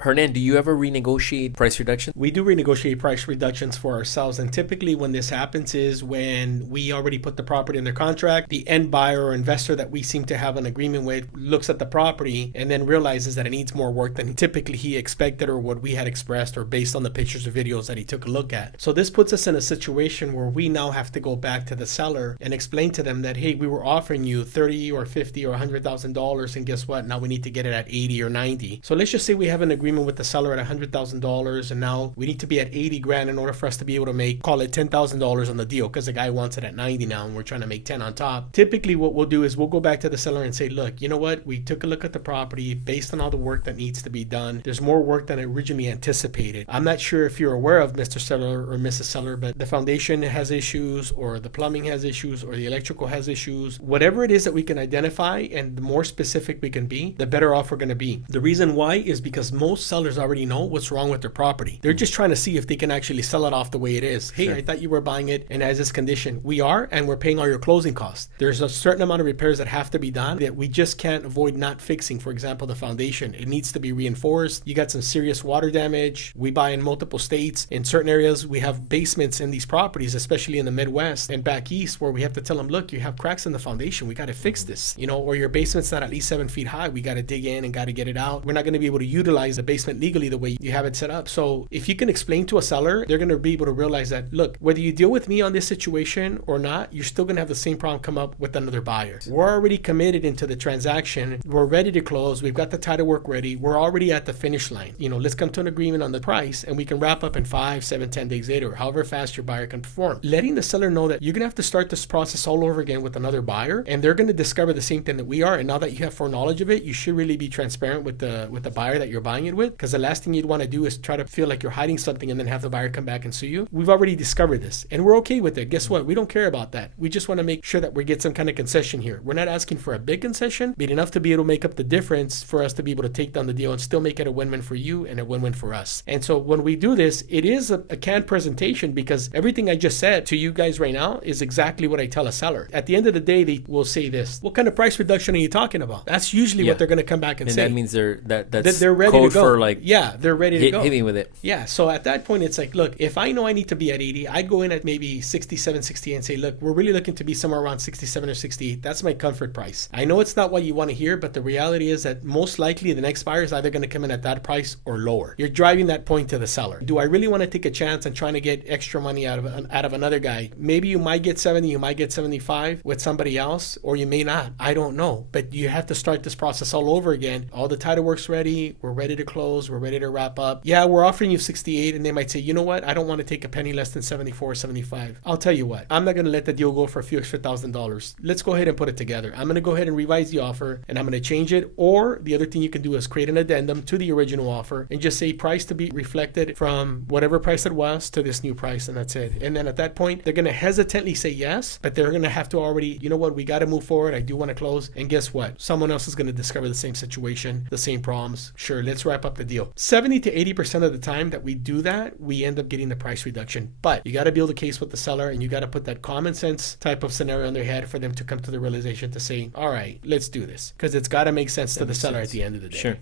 Hernan, do you ever renegotiate price reduction? We do renegotiate price reductions for ourselves. And typically when this happens is when we already put the property under contract, the end buyer or investor that we seem to have an agreement with looks at the property and then realizes that it needs more work than typically he expected or what we had expressed or based on the pictures or videos that he took a look at. So this puts us in a situation where we now have to go back to the seller and explain to them that, hey, we were offering you $30 or $50 or $100,000 and guess what? Now we need to get it at 80 or 90. So let's just say we have an agreement with the seller at $100,000 and now we need to be at 80 grand in order for us to be able to make, call it $10,000 on the deal because the guy wants it at 90 now and we're trying to make 10 on top. Typically what we'll do is we'll go back to the seller and say, look, you know what? We took a look at the property based on all the work that needs to be done. There's more work than originally anticipated. I'm not sure if you're aware of Mr. Seller or Mrs. Seller, but the foundation has issues or the plumbing has issues or the electrical has issues. Whatever it is that we can identify and the more specific we can be, the better off we're going to be. The reason why is because most sellers already know what's wrong with their property. They're just trying to see if they can actually sell it off the way it is. Hey, sure. I thought you were buying it and as this condition. We are, and we're paying all your closing costs. There's a certain amount of repairs that have to be done that we just can't avoid not fixing. For example, the foundation, it needs to be reinforced. You got some serious water damage. We buy in multiple states. In certain areas, we have basements in these properties, especially in the Midwest and back east, where we have to tell them, look, you have cracks in the foundation. We got to fix this, or your basement's not at least 7 feet high. We got to dig in and got to get it out. We're not going to be able to utilize the basement legally the way you have it set up. So if you can explain to a seller, they're going to be able to realize that, look, whether you deal with me on this situation or not, you're still going to have the same problem come up with another buyer. We're already committed into the transaction. We're ready to close. We've got the title work ready. We're already at the finish line. Let's come to an agreement on the price and we can wrap up in 5, 7, 10 days later, however fast your buyer can perform. Letting the seller know that you're going to have to start this process all over again with another buyer and they're going to discover the same thing that we are. And now that you have foreknowledge of it, you should really be transparent with the buyer that you're buying it with, because the last thing you'd want to do is try to feel like you're hiding something and then have the buyer come back and sue you. We've already discovered this and we're okay with it. Guess what? We don't care about that. We just want to make sure that we get some kind of concession here. We're not asking for a big concession, but enough to be able to make up the difference for us to be able to take down the deal and still make it a win-win for you and a win-win for us. And so when we do this, it is a canned presentation because everything I just said to you guys right now is exactly what I tell a seller. At the end of the day, they will say this: what kind of price reduction are you talking about? That's usually what they're going to come back and say. And that means they're ready code to go. For they're ready to go. Hit me with it. Yeah. So at that point, it's like, look, if I know I need to be at 80, I'd go in at maybe 67, 68 and say, look, we're really looking to be somewhere around 67 or 68. That's my comfort price. I know it's not what you want to hear, but the reality is that most likely the next buyer is either going to come in at that price or lower. You're driving that point to the seller. Do I really want to take a chance on trying to get extra money out of another guy? Maybe you might get 70, you might get 75 with somebody else, or you may not. I don't know. But you have to start this process all over again. All the title work's ready. We're ready to close. We're ready to wrap up. Yeah, we're offering you 68, and they might say, you know what? I don't want to take a penny less than 74 or 75. I'll tell you what. I'm not going to let the deal go for a few extra $1,000. Let's go ahead and put it together. I'm going to go ahead and revise the offer, and I'm going to change it. Or the other thing you can do is create an addendum to the original offer and just say price to be reflected from whatever price it was to this new price, and that's it. And then at that point, they're going to hesitantly say yes, but they're going to have to already, you know what, we got to move forward. I do want to close. And guess what? Someone else is going to discover the same situation, the same problems. Sure, let's wrap up the deal. 70 to 80% of the time that we do that, we end up getting the price reduction. But you got to build a case with the seller and you got to put that common sense type of scenario in their head for them to come to the realization to say, all right, let's do this. Because it's got to make sense to the seller at the end of the day. Sure.